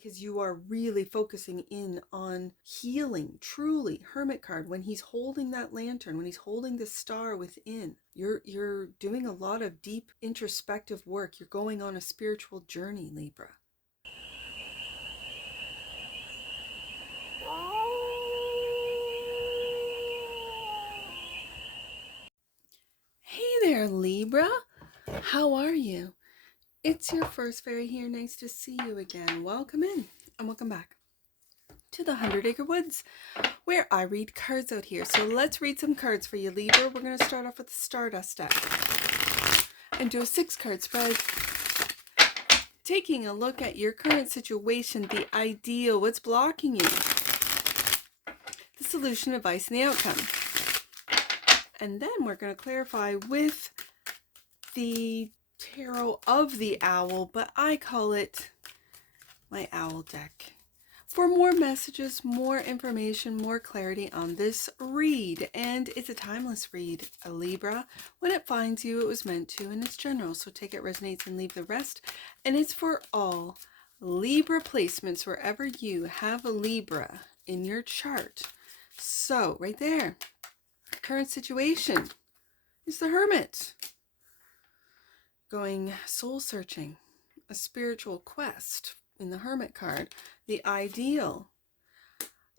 because you are really focusing in on healing. Truly, Hermit card, when he's holding that lantern, when he's holding the star within, you're doing a lot of deep introspective work. You're going on a spiritual journey, Libra. Hey there, Libra. How are you? It's your first fairy here. Nice to see you again. Welcome in and welcome back to the 100 Acre Woods, where I read cards out here. So let's read some cards for you, Libra. We're going to start off with the Stardust deck and do a 6-card spread, taking a look at your current situation, the ideal, what's blocking you, the solution, advice, and the outcome. And then we're going to clarify with the Tarot of the Owl, but I call it my Owl deck. For more messages, more information, more clarity on this read, and it's a timeless read, a Libra. When it finds you, it was meant to, and it's general, so take it, resonates, and leave the rest. And it's for all Libra placements wherever you have a Libra in your chart. So, right there, current situation is the Hermit. Going soul searching, a spiritual quest in the Hermit card. The ideal,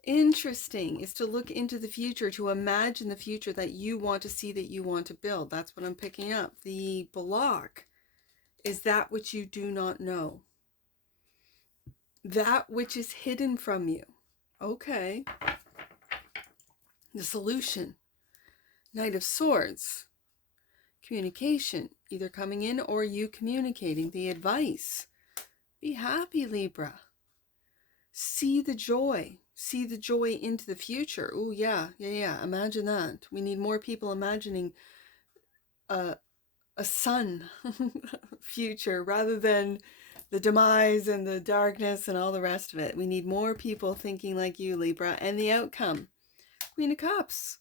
interesting, is to look into the future, to imagine the future that you want to see, that you want to build. That's what I'm picking up. The block is that which you do not know, that which is hidden from you. Okay. The solution, Knight of Swords, communication, either coming in or you communicating. The advice, be happy, Libra. See the joy into the future. Oh yeah. Imagine that. We need more people imagining a sun future rather than the demise and the darkness and all the rest of it. We need more people thinking like you, Libra. And the outcome, Queen of Cups.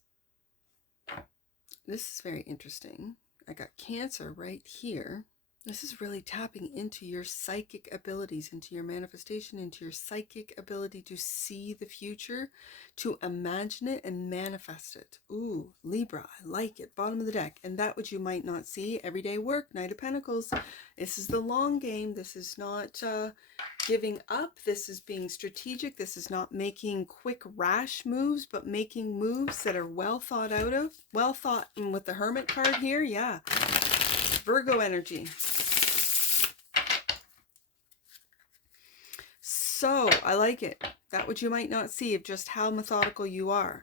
This is very interesting. I got Cancer right here. This is really tapping into your psychic abilities, into your manifestation, into your psychic ability to see the future, to imagine it and manifest it. Ooh, Libra, I like it. Bottom of the deck. And that which you might not see, everyday work, Knight of Pentacles. This is the long game. This is not giving up. This is being strategic. This is not making quick, rash moves, but making moves that are well thought out of. Well thought. And with the Hermit card here, yeah. Virgo energy. So, I like it. That which you might not see of just how methodical you are.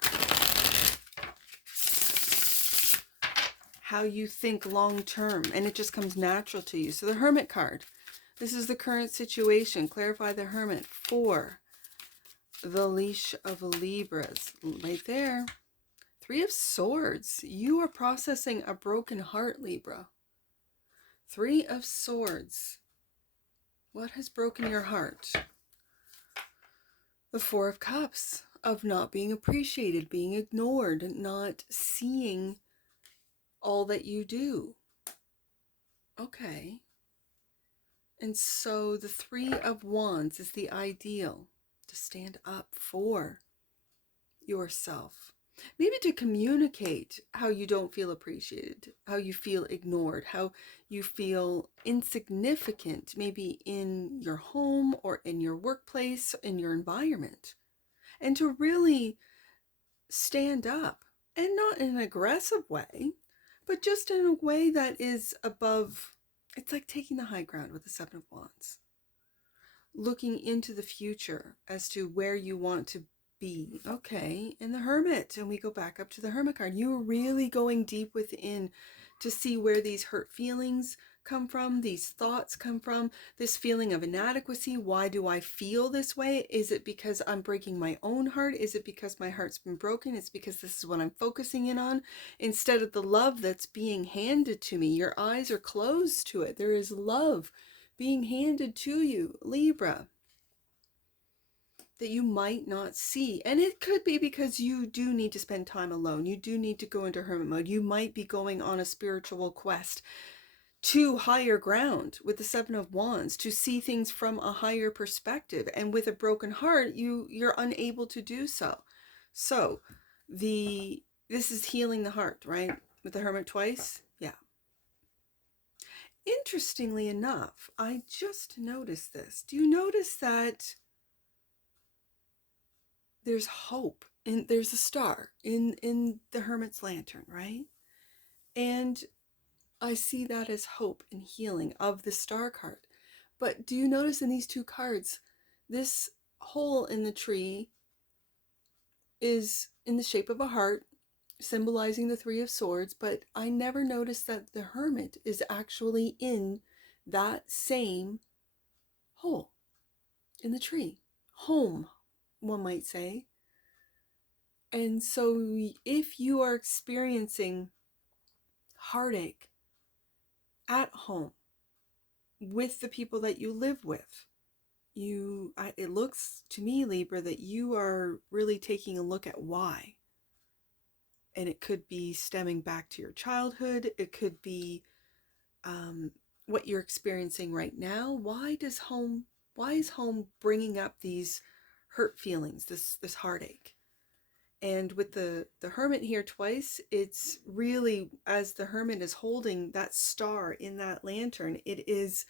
How you think long term. And it just comes natural to you. So the Hermit card. This is the current situation. Clarify the Hermit for the leash of Libras. Right there. 3 of Swords. You are processing a broken heart, Libra. 3 of Swords. What has broken your heart? The 4 of Cups, of not being appreciated, being ignored, not seeing all that you do. Okay. And so the 3 of Wands is the ideal, to stand up for yourself. Maybe to communicate how you don't feel appreciated, how you feel ignored, how you feel insignificant, maybe in your home or in your workplace, in your environment. And to really stand up, and not in an aggressive way, but just in a way that is above. It's like taking the high ground with the 7 of Wands. Looking into the future as to where you want to be. Okay, and the Hermit, and we go back up to the Hermit card. You are really going deep within to see where these hurt feelings come from, these thoughts come from, this feeling of inadequacy. Why do I feel this way? Is it because I'm breaking my own heart? Is it because my heart's been broken? It's because this is what I'm focusing in on instead of the love that's being handed to me. Your eyes are closed to it. There is love being handed to you, Libra, that you might not see. And it could be because you do need to spend time alone. You do need to go into hermit mode. You might be going on a spiritual quest to higher ground with the Seven of Wands, to see things from a higher perspective. And with a broken heart, you're unable to do so. So this is healing the heart, right? With the Hermit twice. Yeah. Interestingly enough, I just noticed this. Do you notice that there's hope and there's a star in the Hermit's lantern, right? And I see that as hope and healing of the star card. But do you notice in these two cards, this hole in the tree is in the shape of a heart, symbolizing the Three of Swords, but I never noticed that the Hermit is actually in that same hole in the tree. Home, one might say. And so if you are experiencing heartache at home with the people that you live with, it looks to me, Libra, that you are really taking a look at why. And it could be stemming back to your childhood. It could be what you're experiencing right now. Why is home bringing up these hurt feelings, this heartache? And with the Hermit here twice, it's really, as the Hermit is holding that star in that lantern, it's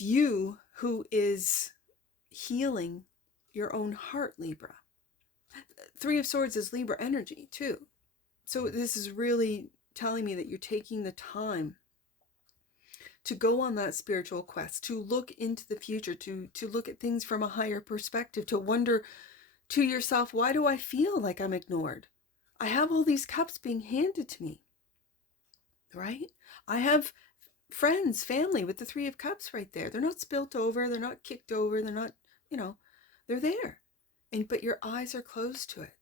you who is healing your own heart, Libra. Three of Swords is Libra energy too. So this is really telling me that you're taking the time to go on that spiritual quest, to look into the future, to look at things from a higher perspective, to wonder to yourself, why do I feel like I'm ignored? I have all these cups being handed to me, right? I have friends, family with the Three of Cups right there. They're not spilt over, they're not kicked over, they're not, they're there. But your eyes are closed to it.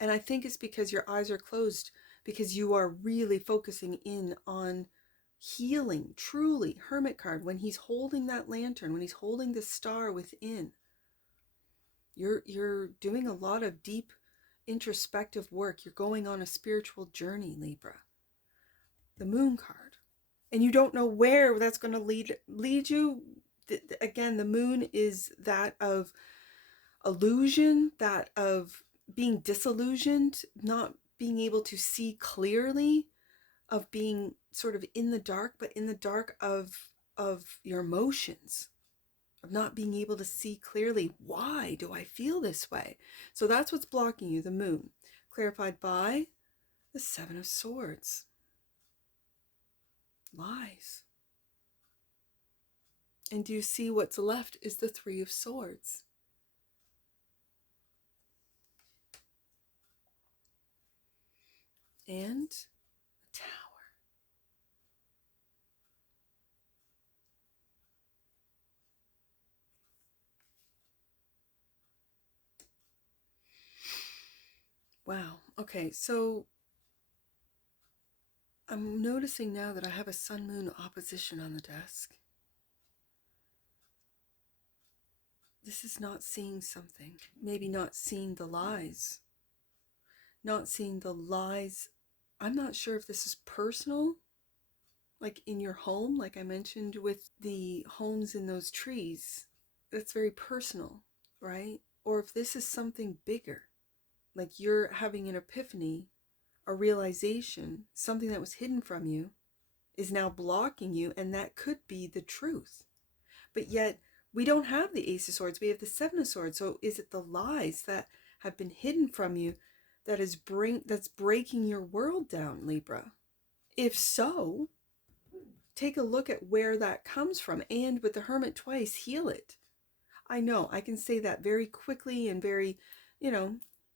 And I think it's because your eyes are closed because you are really focusing in on healing, truly. Hermit card, when he's holding that lantern, when he's holding the star within, you're doing a lot of deep introspective work. You're going on a spiritual journey, Libra. The Moon card. And you don't know where that's going to lead you. Again, the Moon is that of illusion, that of being disillusioned, not being able to see clearly, of being sort of in the dark, but in the dark of your emotions, of not being able to see clearly, why do I feel this way? So that's what's blocking you, the Moon, clarified by the Seven of Swords. Lies. And do you see what's left is the Three of Swords? And a Tower. Wow. Okay, so I'm noticing now that I have a Sun-Moon opposition on the desk. This is not seeing something. Maybe not seeing the lies. Not seeing the lies. I'm not sure if this is personal, like in your home, like I mentioned with the homes in those trees. That's very personal, right? Or if this is something bigger, like you're having an epiphany, a realization, something that was hidden from you is now blocking you, and that could be the truth. But yet, we don't have the Ace of Swords, we have the Seven of Swords. So is it the lies that have been hidden from you that's breaking your world down, Libra? If so, take a look at where that comes from, and with the Hermit twice, heal it. I know I can say that very quickly and very,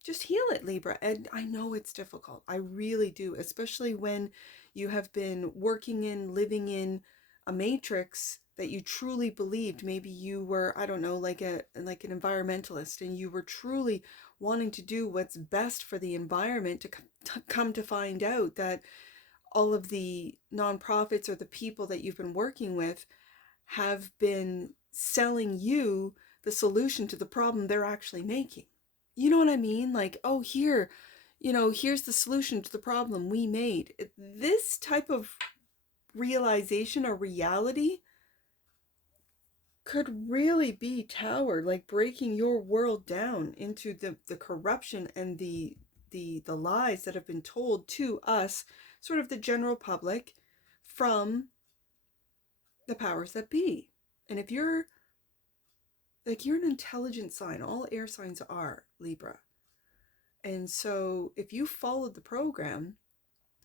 just heal it, Libra. And I know it's difficult. I really do, especially when you have been living in a matrix that you truly believed. Maybe you were, I don't know, like an environmentalist, and you were truly wanting to do what's best for the environment, to come to find out that all of the nonprofits or the people that you've been working with have been selling you the solution to the problem they're actually making. You know what I mean? Like, oh, here's the solution to the problem we made. This type of realization or reality could really be Tower, like breaking your world down into the corruption and the lies that have been told to us, sort of the general public, from the powers that be. And if you're you're an intelligent sign, all air signs are, Libra. And so if you followed the program,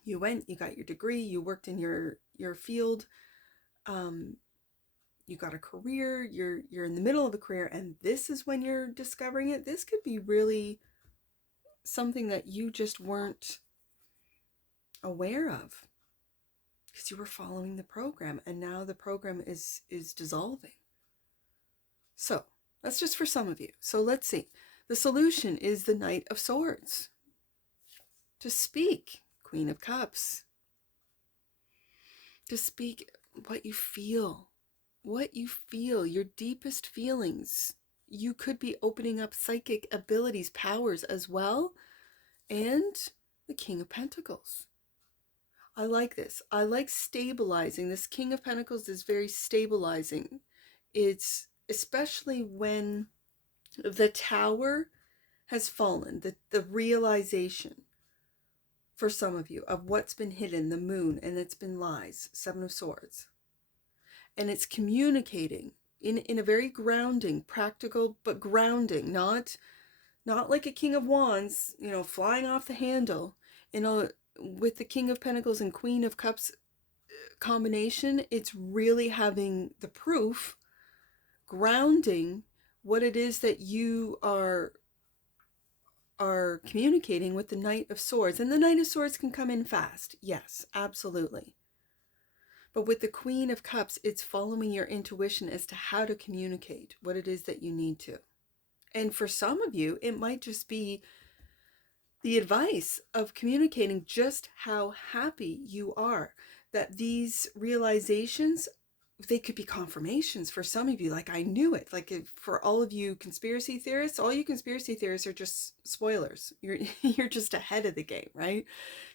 you went, you got your degree, you worked in your field, you got a career, you're in the middle of a career, and this is when you're discovering it. This could be really something that you just weren't aware of because you were following the program, and now the program is dissolving. So that's just for some of you. So let's see. The solution is the Knight of Swords. To speak, Queen of Cups. To speak what you feel, your deepest feelings. You could be opening up psychic abilities, powers as well. And the King of Pentacles. I like this. I like stabilizing. This King of Pentacles is very stabilizing. It's especially when the Tower has fallen, the realization for some of you of what's been hidden, the Moon, and it's been lies, Seven of Swords. And it's communicating in a very grounding, practical, but grounding, not like a King of Wands, flying off the handle. With the King of Pentacles and Queen of Cups combination, it's really having the proof, grounding what it is that you are communicating with the Knight of Swords. And the Knight of Swords can come in fast. Yes, absolutely. But with the Queen of Cups, it's following your intuition as to how to communicate what it is that you need to. And for some of you, it might just be the advice of communicating just how happy you are. That these realizations, they could be confirmations for some of you. Like, I knew it. Like, for all of you conspiracy theorists, all you conspiracy theorists are just spoilers. You're just ahead of the game, right?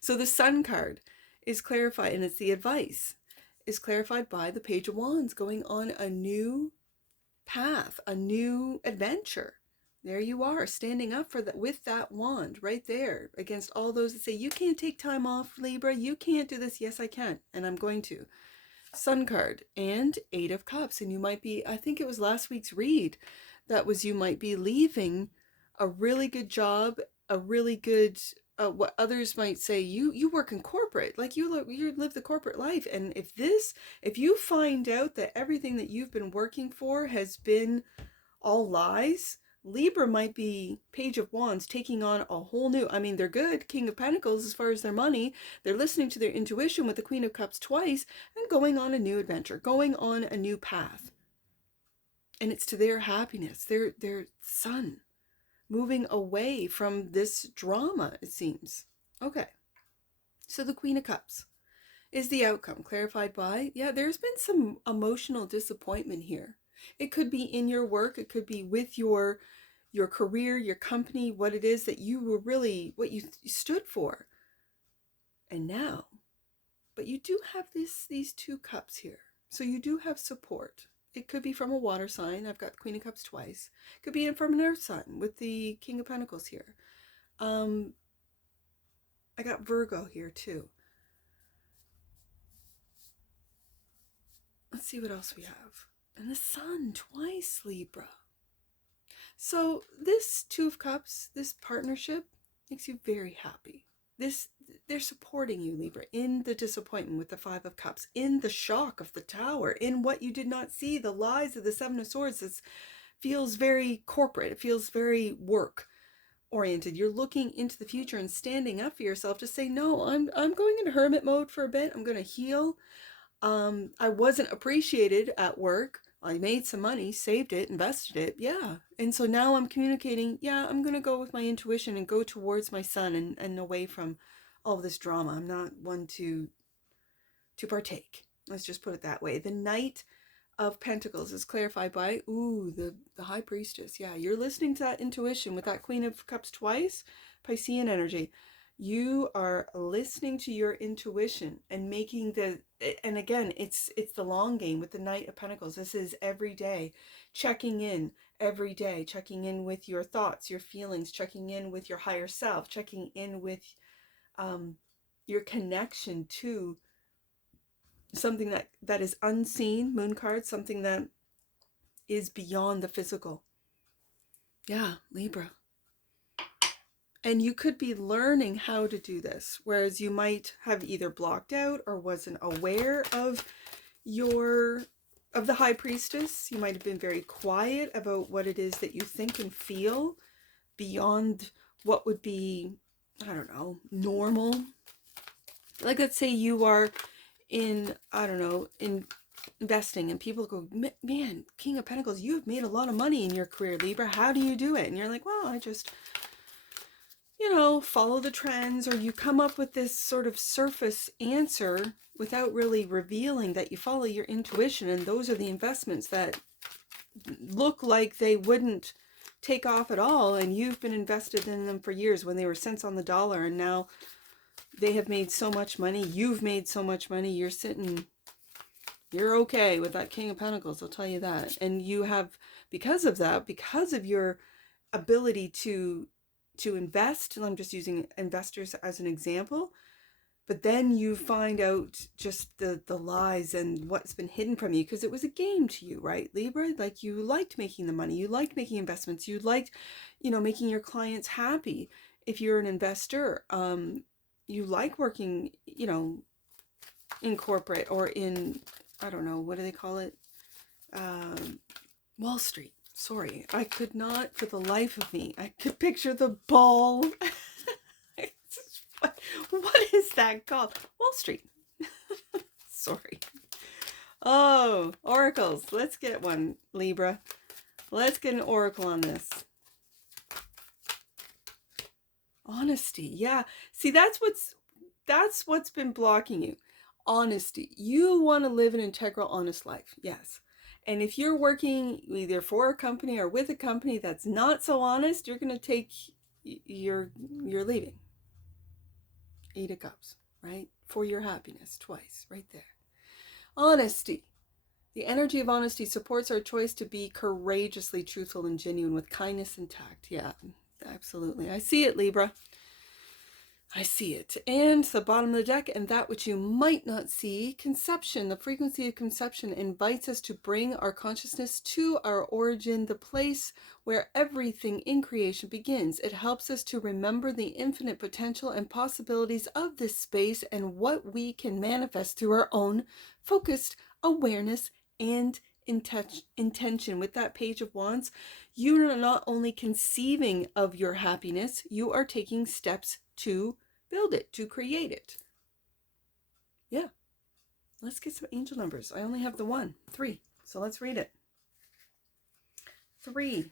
So the Sun card is clarified, and it's the advice is clarified by the Page of Wands, going on a new path, a new adventure. There you are, standing up for that with that wand right there against all those that say, you can't take time off, Libra, you can't do this. Yes, I can, and I'm going to. Sun card and Eight of Cups. And you might be, I think it was last week's read, that was, you might be leaving a really good job, a really good, what others might say, you work in corporate, like you live the corporate life. And if you find out that everything that you've been working for has been all lies, Libra might be Page of Wands taking on a whole new, they're good, King of Pentacles as far as their money. They're listening to their intuition with the Queen of Cups twice and going on a new adventure, going on a new path. And it's to their happiness, their sun, moving away from this drama, it seems. Okay, so the Queen of Cups is the outcome, clarified by, there's been some emotional disappointment here. It could be in your work, it could be with your career, your company, what it is that you were really, what you stood for. And now, but you do have these two cups here. So you do have support. It could be from a water sign. I've got Queen of Cups twice. It could be from an earth sign with the King of Pentacles here. I got Virgo here too. Let's see what else we have. And the Sun twice, Libra. So this Two of Cups, this partnership, makes you very happy. They're supporting you, Libra, in the disappointment with the Five of Cups, in the shock of the Tower, in what you did not see, the lies of the Seven of Swords. This feels very corporate. It feels very work oriented. You're looking into the future and standing up for yourself to say, no, I'm going in hermit mode for a bit. I'm going to heal. I wasn't appreciated at work. I made some money, saved it, invested it. Yeah. And so now I'm communicating, I'm going to go with my intuition and go towards my sun and away from all this drama. I'm not one to partake. Let's just put it that way. The Knight of Pentacles is clarified by, the High Priestess. Yeah, you're listening to that intuition with that Queen of Cups twice, Piscean energy. You are listening to your intuition and making and again, it's the long game with the Knight of Pentacles. This is every day, checking in every day, checking in with your thoughts, your feelings, checking in with your higher self, checking in with your connection to something that is unseen, moon card, something that is beyond the physical. Yeah, Libra. And you could be learning how to do this, whereas you might have either blocked out or wasn't aware of the High Priestess. You might have been very quiet about what it is that you think and feel beyond what would be, I don't know, normal. Like, let's say you are in, I don't know, in investing, and people go, man, King of Pentacles, you have made a lot of money in your career, Libra. How do you do it? And you're like, well, I just, follow the trends, or you come up with this sort of surface answer without really revealing that you follow your intuition. And those are the investments that look like they wouldn't take off at all. And you've been invested in them for years when they were cents on the dollar. And now they have made so much money. You've made so much money. You're okay with that King of Pentacles. I'll tell you that. And you have, because of that, because of your ability to invest, and I'm just using investors as an example, but then you find out just the lies and what's been hidden from you, because it was a game to you, right, Libra? Like, you liked making the money, you liked making investments, you liked, making your clients happy. If you're an investor, you like working, in corporate or in, I don't know, what do they call it? Wall Street. Sorry, I could not, for the life of me, I could picture the ball. What is that called? Wall Street. Sorry. Oh, oracles. Let's get one, Libra. Let's get an oracle on this. Honesty. Yeah. See, that's what's been blocking you. Honesty. You want to live an integral, honest life. Yes. And if you're working either for a company or with a company that's not so honest, you're going to you're leaving. 8 of Cups, right? For your happiness, twice, right there. Honesty. The energy of honesty supports our choice to be courageously truthful and genuine with kindness and tact. Yeah, absolutely. I see it, Libra. I see it. And the bottom of the deck, and that which you might not see, conception. The frequency of conception invites us to bring our consciousness to our origin, the place where everything in creation begins. It helps us to remember the infinite potential and possibilities of this space and what we can manifest through our own focused awareness and intention. With that Page of Wands, you are not only conceiving of your happiness, you are taking steps to build it, to create it. Yeah. Let's get some angel numbers. I only have the 1, 3. So let's read it. 3.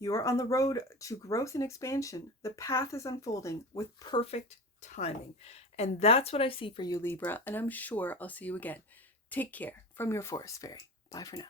You are on the road to growth and expansion. The path is unfolding with perfect timing. And that's what I see for you, Libra. And I'm sure I'll see you again. Take care from your Forest Fairy. Bye for now.